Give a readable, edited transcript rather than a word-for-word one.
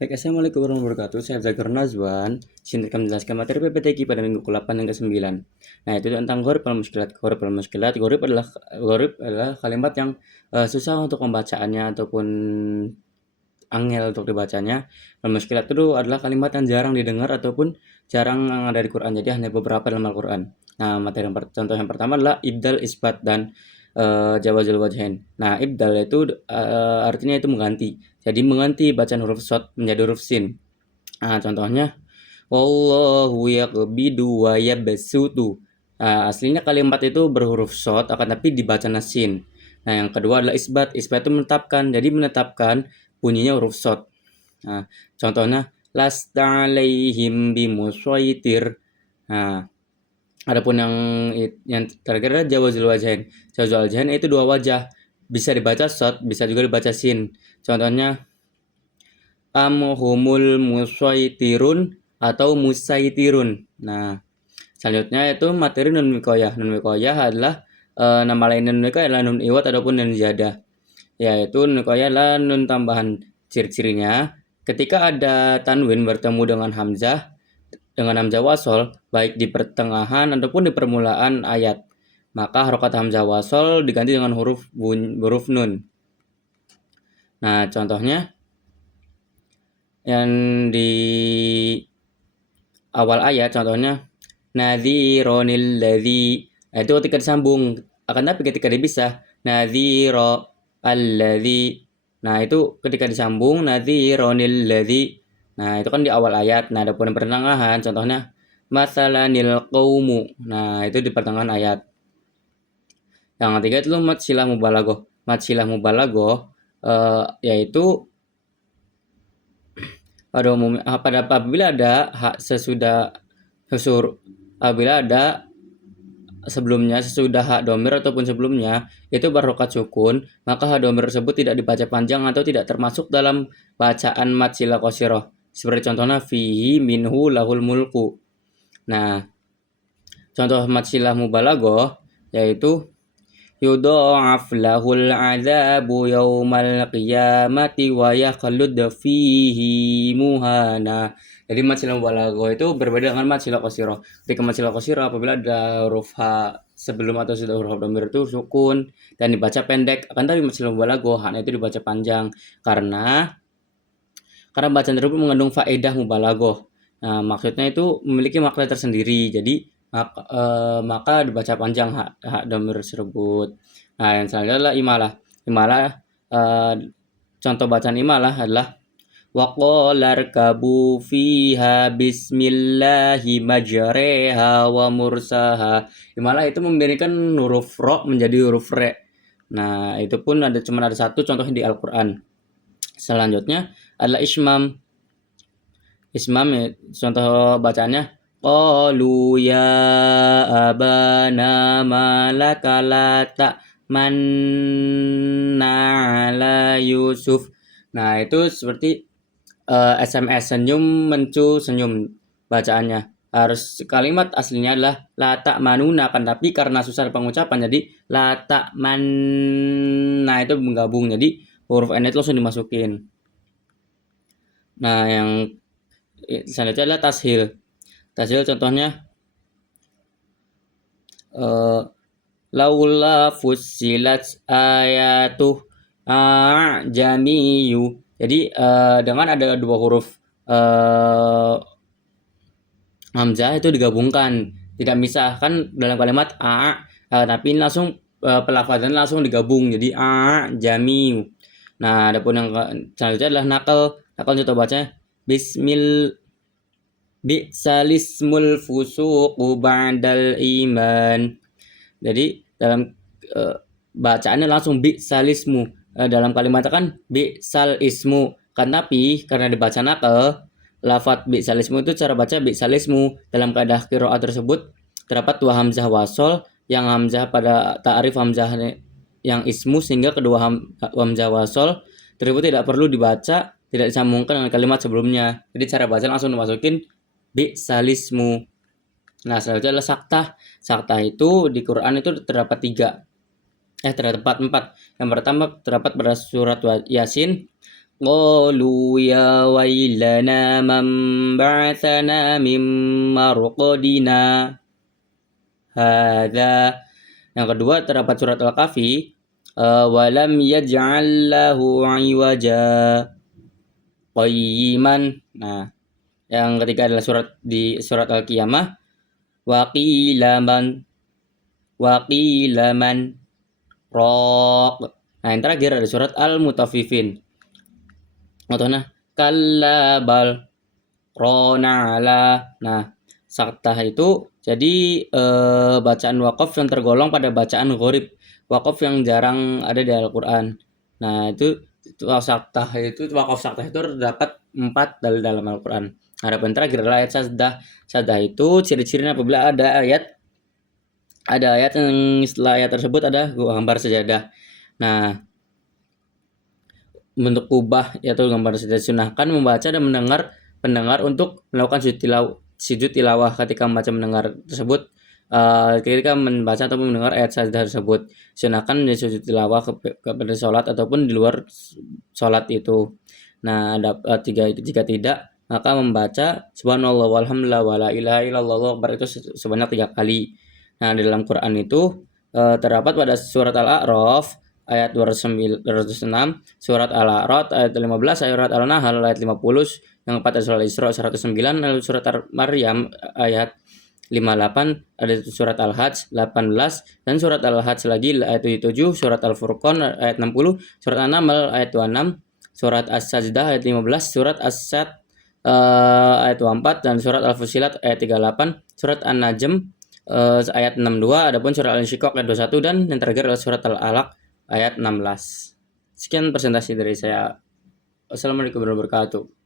Baik, Assalamualaikum warahmatullahi wabarakatuh. Saya Zakir Nazwan. Sini akan menjelaskan materi PPTQ pada minggu ke-8 dan ke-9. Nah, itu tentang ghorib al-muskilat. Ghorib adalah kalimat yang susah untuk pembacaannya ataupun angel untuk dibacanya. Al-muskilat itu adalah kalimat yang jarang didengar ataupun jarang ada di Quran. Jadi hanya beberapa dalam Al-Quran. Nah, contoh yang pertama adalah ibdal, isbat, dan jawazul wajhain. Nah, ibdal itu artinya itu mengganti. Jadi mengganti bacaan huruf shad menjadi huruf sin. Nah, contohnya wallahu yaqbidu wa yabsutu. Nah, aslinya kalimat itu berhuruf shad akan tapi dibaca nasin. Nah, yang kedua adalah isbat. Isbat itu menetapkan. Jadi menetapkan bunyinya huruf shad. Nah, contohnya lasta alaihim bimusaitir. Nah, adapun yang terakhir adalah jawazul wajhain. Jawazul wajhain itu dua wajah. Bisa dibaca shad, bisa juga dibaca sin. Contohnya humul musaitirun atau musaitirun. Nah, selanjutnya itu materi nun wikoyah. Nun wikoyah adalah nama lain nun wikoyah adalah nun iwat ataupun nun ziyadah. Yaitu nun wikoyah adalah nun tambahan. Ciri-cirinya ketika ada tanwin bertemu dengan hamzah wasol baik di pertengahan ataupun di permulaan ayat, maka harokat hamzah wasol diganti dengan huruf nun. Nah, contohnya yang di awal ayat, contohnya nadhironil ladzi. Nah, itu ketika disambung. Akan tapi ketika dipisah, nadhiro alladzi. Nah, itu ketika disambung nadhironil ladzi. Nah, itu kan di awal ayat. Nah, ada pun pertengahan, contohnya masalanil qaumu. Nah, itu di pertengahan ayat. Yang ketiga itu mat silah mubalaghah. Mat silah mubalaghah yaitu pada umumnya apabila ada apabila ada sebelumnya sesudah hak domir ataupun sebelumnya itu berharokat sukun, maka hak domir tersebut tidak dibaca panjang atau tidak termasuk dalam bacaan mat silah qasirah. Seperti contohnya fihi minhu lahul mulku. Nah, contoh mat silah mubalaghah yaitu yudha'af lahul adzabu yaumal qiyamati wa yakhlud fihi muhana. Jadi mat silah mubalaghah itu berbeda dengan mat silah qasirah. Ketika mat silah qasirah apabila ada huruf h sebelum atau sudah huruf dhamir itu sukun dan dibaca pendek, akan tapi mat silah mubalaghah hanya itu dibaca panjang karena bacaan tersebut mengandung faedah mubalaghah. Nah, maksudnya itu memiliki makna tersendiri. Jadi maka dibaca panjang hak dhamir tersebut. Nah, yang selanjutnya adalah imalah. Imalah contoh bacaan imalah adalah waqala rkabu fiha bismillahi majreha wa mursaha. Imalah itu memberikan huruf ro menjadi huruf re. Nah, itu pun cuma ada satu contohnya di Al-Qur'an. Selanjutnya adalah ismam. Ismam ya, contoh bacaannya qalu ya abana malaka la ta'manna ala Yusuf. Nah, itu seperti SMS senyum mencu senyum bacaannya. Harus kalimat aslinya adalah la ta'manuna kan, tapi karena susah pengucapan jadi la ta'manna itu menggabung. Jadi huruf n itu langsung dimasukin. Nah, yang selanjutnya adalah tashil. Tashil contohnya laula fussilat ayatuh jamiyu. Jadi dengan ada dua huruf hamzah itu digabungkan, tidak misahkan dalam kalimat tapi ini langsung pelafazan langsung digabung jadi jamiyu. Nah, adapun yang selanjutnya adalah nakal. Nakal contoh bacanya bi'salismul fusuqu ba'dal iman. Jadi dalam bacaannya langsung bi'salismu. Dalam kalimat kan bi'sal ismu. Kan tapi karena dibaca nakal, lafadz bi'salismu itu cara baca bi'salismu. Dalam kaidah qiraat tersebut terdapat dua hamzah wasol, yang hamzah pada ta'rif hamzah yang ismu, sehingga kedua hamzah wasol tersebut tidak perlu dibaca, tidak disambungkan dengan kalimat sebelumnya. Jadi cara baca langsung dimasukin bi'salismu. Nah, selanjutnya adalah saktah. Saktah itu di Quran itu terdapat empat. Yang pertama terdapat pada surat Yasin, qalu ya wailana man ba'atsana min marqadina hadza. Yang kedua terdapat surat Al-Kahfi, walam yaj'al lahu 'iwaja qayyiman. Nah, yang ketiga adalah di surat Al-Qiyamah, waqilaman raq. Nah, yang terakhir ada surat Al-Mutaffifin. Contohnya kalla bal rona ala. Nah, saktah itu jadi bacaan wakaf yang tergolong pada bacaan gharib, wakaf yang jarang ada di Al-Qur'an. Nah, itu wakaf saktah itu terdapat 4 dalam Al-Qur'an. Adapun terakhir adalah ayat sajdah. Sajdah itu ciri-cirinya apabila ada ayat yang setelah ayat tersebut ada gambar sajadah. Nah, bentuk kubah yaitu gambar sajadah, sunahkan membaca dan mendengar pendengar untuk melakukan sujud tilawah ketika mendengar tersebut. Ketika membaca atau mendengar ayat sajdah tersebut, sunahkan sujud tilawah kepada sholat ataupun di luar sholat itu. Nah, jika tidak, maka membaca subhanallah walhamdulillah wala ilaha illallah itu sebanyak 3 kali. Nah, di dalam Quran itu terdapat pada surat Al-A'raf ayat 206, surat Al-A'raf ayat 15, surat Al-Nahl ayat 50, yang keempat ada surat Al-Isra 109, lalu surat Maryam ayat 58, ada surat Al-Hajj 18, dan surat Al-Hajj lagi ayat 77, surat Al-Furqan ayat 60, surat An-Naml ayat 26, surat As-Sajdah ayat 15, surat As-Sad ayat 24, dan surat Al-Fusilat ayat 38, surat An-Najm ayat 62, adapun surat Al-Insyiqaq ayat 21, dan yang terakhir adalah surat Al-Alaq ayat 16. Sekian presentasi dari saya. Wassalamualaikum warahmatullahi wabarakatuh.